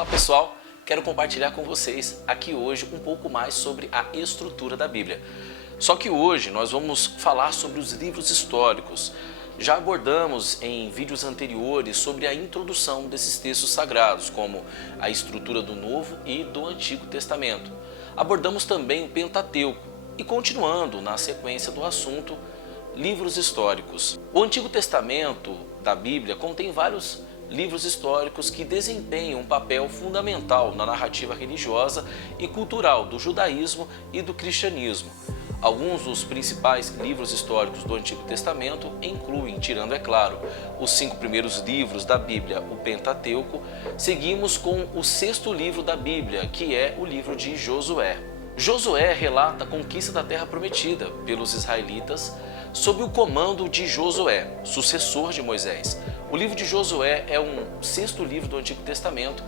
Olá pessoal, quero compartilhar com vocês aqui hoje um pouco mais sobre a estrutura da Bíblia. Só que hoje nós vamos falar sobre os livros históricos. Já abordamos em vídeos anteriores sobre a introdução desses textos sagrados, como a estrutura do Novo e do Antigo Testamento. Abordamos também o Pentateuco e, continuando na sequência do assunto, livros históricos. O Antigo Testamento da Bíblia contém vários livros históricos que desempenham um papel fundamental na narrativa religiosa e cultural do judaísmo e do cristianismo. Alguns dos principais livros históricos do Antigo Testamento incluem, tirando, é claro, os 5 primeiros livros da Bíblia, o Pentateuco. Seguimos com o 6º livro da Bíblia, que é o livro de Josué. Josué relata a conquista da Terra Prometida pelos israelitas sob o comando de Josué, sucessor de Moisés. O livro de Josué é um 6º livro do Antigo Testamento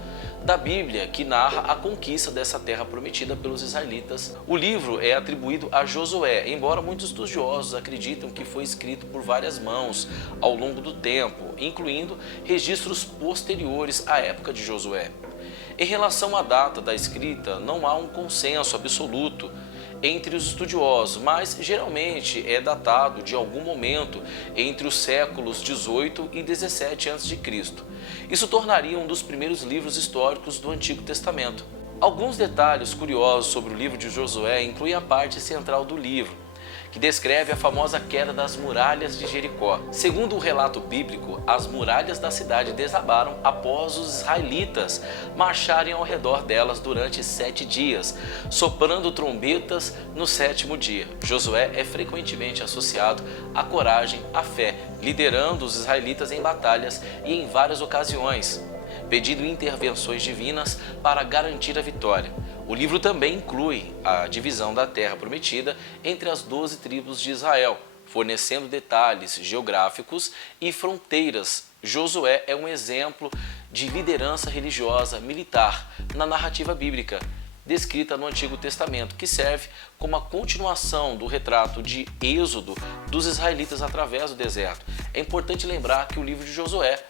da Bíblia que narra a conquista dessa terra prometida pelos israelitas. O livro é atribuído a Josué, embora muitos estudiosos acreditam que foi escrito por várias mãos ao longo do tempo, incluindo registros posteriores à época de Josué. Em relação à data da escrita, não há um consenso absoluto entre os estudiosos, mas geralmente é datado de algum momento entre os séculos 18 e 17 a.C. Isso tornaria um dos primeiros livros históricos do Antigo Testamento. Alguns detalhes curiosos sobre o livro de Josué incluem a parte central do livro, que descreve a famosa queda das muralhas de Jericó. Segundo o relato bíblico, as muralhas da cidade desabaram após os israelitas marcharem ao redor delas durante 7 dias, soprando trombetas no 7º dia. Josué é frequentemente associado à coragem, à fé, liderando os israelitas em batalhas e em várias ocasiões, pedindo intervenções divinas para garantir a vitória. O livro também inclui a divisão da terra prometida entre as 12 tribos de Israel, fornecendo detalhes geográficos e fronteiras. Josué é um exemplo de liderança religiosa militar na narrativa bíblica, descrita no Antigo Testamento, que serve como a continuação do retrato de êxodo dos israelitas através do deserto. É importante lembrar que o livro de Josué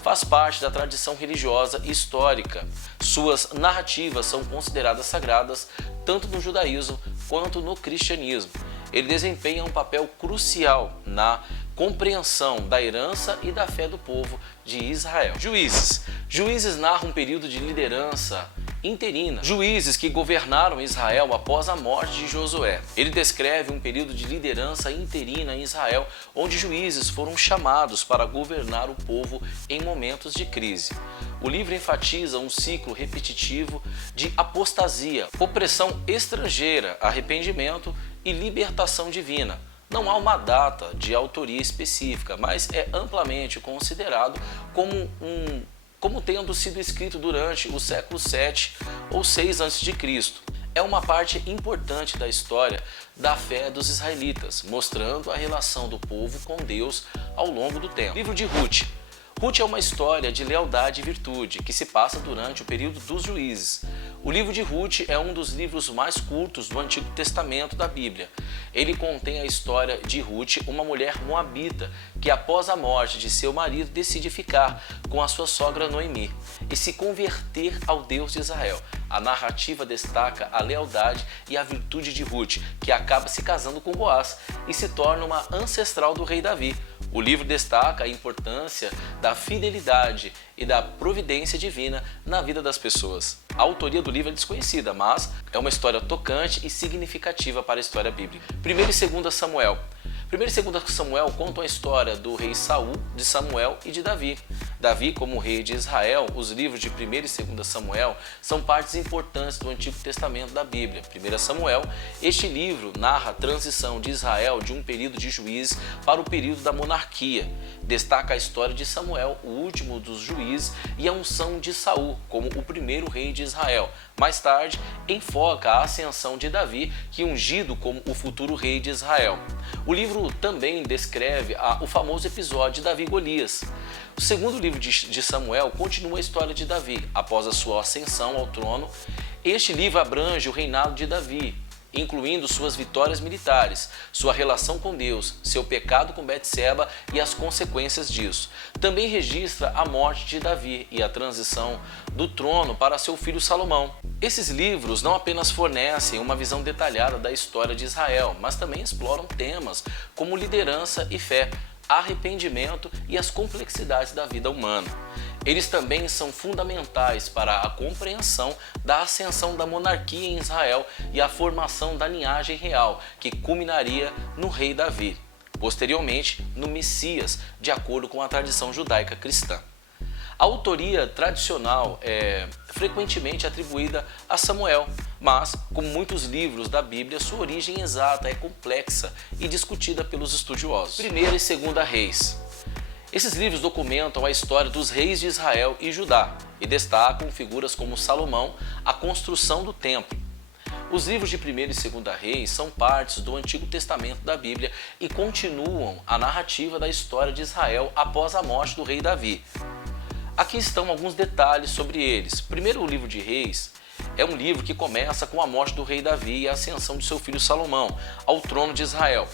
faz parte da tradição religiosa e histórica. Suas narrativas são consideradas sagradas tanto no judaísmo quanto no cristianismo. Ele desempenha um papel crucial na compreensão da herança e da fé do povo de Israel. Juízes narra um período de liderança interina. Juízes que governaram Israel após a morte de Josué. Ele descreve um período de liderança interina em Israel, onde juízes foram chamados para governar o povo em momentos de crise. O livro enfatiza um ciclo repetitivo de apostasia, opressão estrangeira, arrependimento e libertação divina. Não há uma data de autoria específica, mas é amplamente considerado como tendo sido escrito durante o século 7 ou 6 a.C. É uma parte importante da história da fé dos israelitas, mostrando a relação do povo com Deus ao longo do tempo. Livro de Ruth. Ruth é uma história de lealdade e virtude que se passa durante o período dos juízes. O livro de Ruth é um dos livros mais curtos do Antigo Testamento da Bíblia. Ele contém a história de Ruth, uma mulher moabita que após a morte de seu marido decide ficar com a sua sogra Noemi e se converter ao Deus de Israel. A narrativa destaca a lealdade e a virtude de Ruth, que acaba se casando com Boaz e se torna uma ancestral do rei Davi. O livro destaca a importância da fidelidade e da providência divina na vida das pessoas. A autoria do livro é desconhecida, mas é uma história tocante e significativa para a história bíblica. 1 e 2 Samuel. 1 e 2 Samuel contam a história do rei Saul, de Samuel e de Davi. Davi, como rei de Israel, os livros de 1 e 2 Samuel são partes importantes do Antigo Testamento da Bíblia. 1 Samuel, este livro narra a transição de Israel de um período de juízes para o período da monarquia. Destaca a história de Samuel, o último dos juízes, e a unção de Saul como o primeiro rei de Israel. Mais tarde, enfoca a ascensão de Davi, que é ungido como o futuro rei de Israel. O livro também descreve o famoso episódio de Davi e Golias. O segundo livro de Samuel continua a história de Davi, após a sua ascensão ao trono. Este livro abrange o reinado de Davi, incluindo suas vitórias militares, sua relação com Deus, seu pecado com Betseba e as consequências disso. Também registra a morte de Davi e a transição do trono para seu filho Salomão. Esses livros não apenas fornecem uma visão detalhada da história de Israel, mas também exploram temas como liderança e fé, arrependimento e as complexidades da vida humana. Eles também são fundamentais para a compreensão da ascensão da monarquia em Israel e a formação da linhagem real, que culminaria no rei Davi, posteriormente no Messias, de acordo com a tradição judaica cristã. A autoria tradicional é frequentemente atribuída a Samuel, mas, como muitos livros da Bíblia, sua origem exata é complexa e discutida pelos estudiosos. Primeira e Segunda Reis. Esses livros documentam a história dos reis de Israel e Judá e destacam figuras como Salomão, a construção do templo. Os livros de Primeira e Segunda Reis são partes do Antigo Testamento da Bíblia e continuam a narrativa da história de Israel após a morte do rei Davi. Aqui estão alguns detalhes sobre eles. Primeiro, o livro de Reis é um livro que começa com a morte do rei Davi e a ascensão de seu filho Salomão ao trono de Israel.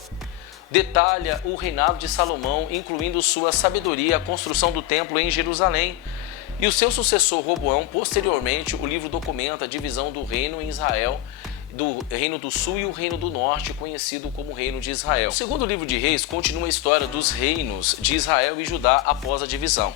Detalha o reinado de Salomão, incluindo sua sabedoria e a construção do templo em Jerusalém. E o seu sucessor Roboão. Posteriormente, o livro documenta a divisão do reino em Israel, do Reino do Sul e o Reino do Norte, conhecido como Reino de Israel. O segundo livro de Reis continua a história dos reinos de Israel e Judá após a divisão.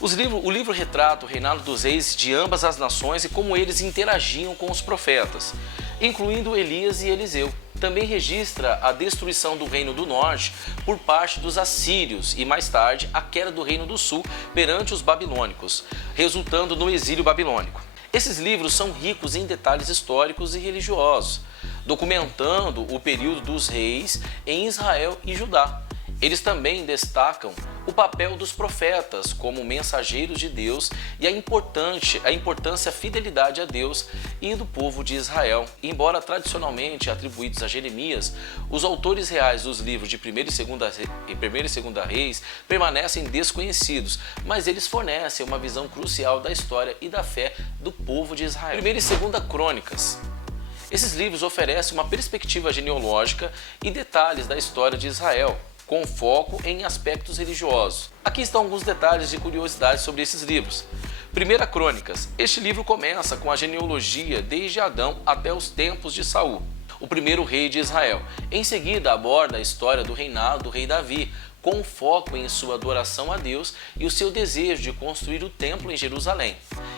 O livro retrata o reinado dos reis de ambas as nações e como eles interagiam com os profetas, incluindo Elias e Eliseu. Também registra a destruição do Reino do Norte por parte dos assírios e, mais tarde, a queda do Reino do Sul perante os babilônicos, resultando no exílio babilônico. Esses livros são ricos em detalhes históricos e religiosos, documentando o período dos reis em Israel e Judá. Eles também destacam o papel dos profetas como mensageiros de Deus e a importância e a fidelidade a Deus e do povo de Israel. Embora tradicionalmente atribuídos a Jeremias, os autores reais dos livros de Primeira e Segunda Reis permanecem desconhecidos, mas eles fornecem uma visão crucial da história e da fé do povo de Israel. Primeira e Segunda Crônicas. Esses livros oferecem uma perspectiva genealógica e detalhes da história de Israel, com foco em aspectos religiosos. Aqui estão alguns detalhes de curiosidade sobre esses livros. Primeira Crônicas. Este livro começa com a genealogia desde Adão até os tempos de Saul, o primeiro rei de Israel. Em seguida, aborda a história do reinado do rei Davi, com foco em sua adoração a Deus e o seu desejo de construir o templo em Jerusalém.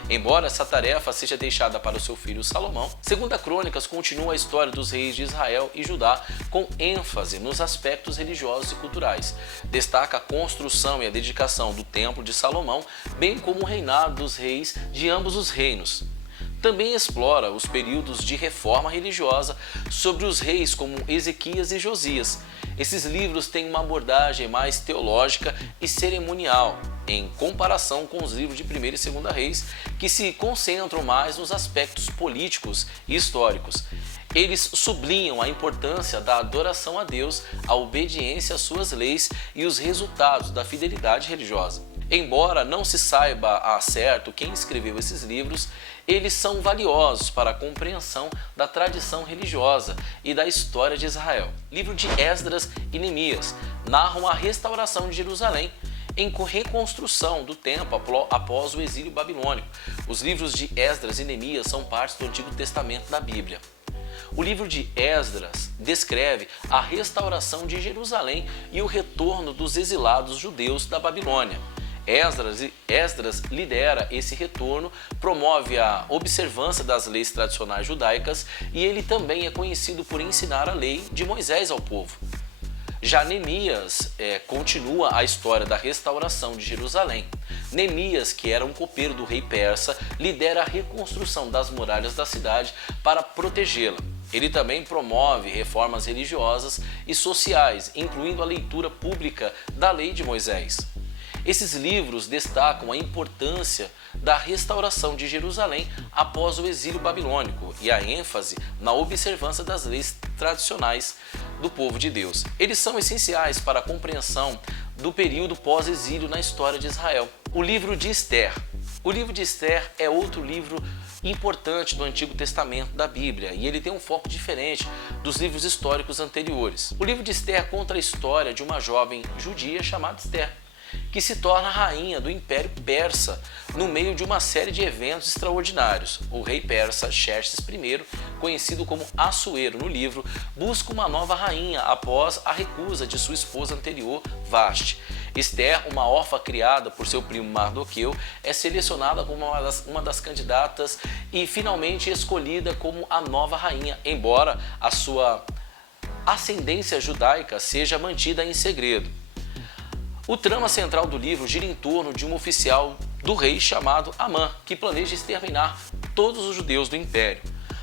Embora essa tarefa seja deixada para o seu filho Salomão, Segunda Crônicas continua a história dos reis de Israel e Judá com ênfase nos aspectos religiosos e culturais. Destaca a construção e a dedicação do templo de Salomão, bem como o reinado dos reis de ambos os reinos. Também explora os períodos de reforma religiosa sobre os reis como Ezequias e Josias. Esses livros têm uma abordagem mais teológica e cerimonial, em comparação com os livros de Primeira e Segunda Reis, que se concentram mais nos aspectos políticos e históricos. Eles sublinham a importância da adoração a Deus, a obediência às suas leis e os resultados da fidelidade religiosa. Embora não se saiba a certo quem escreveu esses livros, eles são valiosos para a compreensão da tradição religiosa e da história de Israel. Livro de Esdras e Neemias narram a restauração de Jerusalém em reconstrução do templo após o exílio babilônico. Os livros de Esdras e Neemias são partes do Antigo Testamento da Bíblia. O livro de Esdras descreve a restauração de Jerusalém e o retorno dos exilados judeus da Babilônia. Esdras lidera esse retorno, promove a observância das leis tradicionais judaicas e ele também é conhecido por ensinar a lei de Moisés ao povo. Já Neemias continua a história da restauração de Jerusalém. Neemias, que era um copeiro do rei persa, lidera a reconstrução das muralhas da cidade para protegê-la. Ele também promove reformas religiosas e sociais, incluindo a leitura pública da lei de Moisés. Esses livros destacam a importância da restauração de Jerusalém após o exílio babilônico e a ênfase na observância das leis tradicionais do povo de Deus. Eles são essenciais para a compreensão do período pós-exílio na história de Israel. O livro de Esther. O livro de Esther é outro livro importante do Antigo Testamento da Bíblia e ele tem um foco diferente dos livros históricos anteriores. O livro de Esther conta a história de uma jovem judia chamada Esther, que se torna rainha do Império Persa no meio de uma série de eventos extraordinários. O rei persa Xerxes I, conhecido como Assuero no livro, busca uma nova rainha após a recusa de sua esposa anterior, Vashti. Esther, uma órfã criada por seu primo Mardoqueu, é selecionada como uma das candidatas e finalmente escolhida como a nova rainha, embora a sua ascendência judaica seja mantida em segredo. O trama central do livro gira em torno de um oficial do rei chamado Amã, que planeja exterminar todos os judeus do império.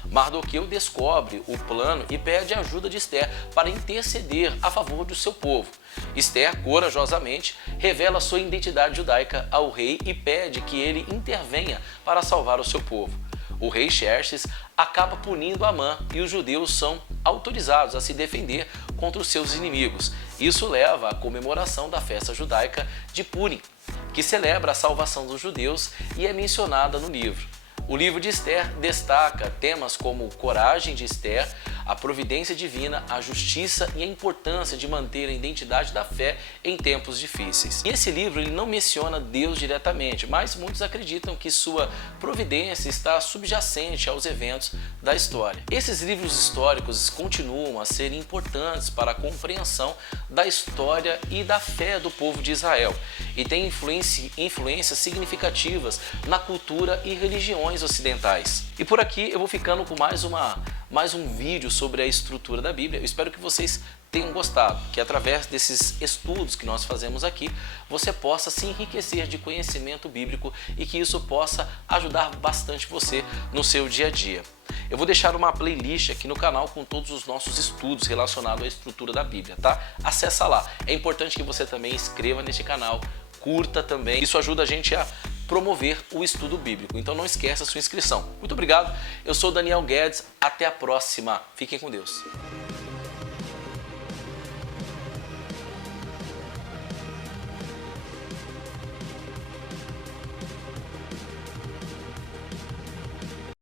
Mardoqueu descobre o plano e pede a ajuda de Esther para interceder a favor do seu povo. Esther, corajosamente, revela sua identidade judaica ao rei e pede que ele intervenha para salvar o seu povo. O rei Xerxes acaba punindo Amã e os judeus são autorizados a se defender contra os seus inimigos. Isso leva à comemoração da festa judaica de Purim, que celebra a salvação dos judeus e é mencionada no livro. O livro de Esther destaca temas como coragem de Esther, a providência divina, a justiça e a importância de manter a identidade da fé em tempos difíceis. E esse livro ele não menciona Deus diretamente, mas muitos acreditam que sua providência está subjacente aos eventos da história. Esses livros históricos continuam a ser importantes para a compreensão da história e da fé do povo de Israel e têm influências significativas na cultura e religiões ocidentais. E por aqui eu vou ficando com mais um vídeo sobre a estrutura da Bíblia. Eu espero que vocês tenham gostado, que através desses estudos que nós fazemos aqui, você possa se enriquecer de conhecimento bíblico e que isso possa ajudar bastante você no seu dia a dia. Eu vou deixar uma playlist aqui no canal com todos os nossos estudos relacionados à estrutura da Bíblia, tá? Acessa lá. É importante que você também inscreva nesse canal, curta também. Isso ajuda a gente a promover o estudo bíblico. Então não esqueça a sua inscrição. Muito obrigado. Eu sou Daniel Guedes. Até a próxima. Fiquem com Deus.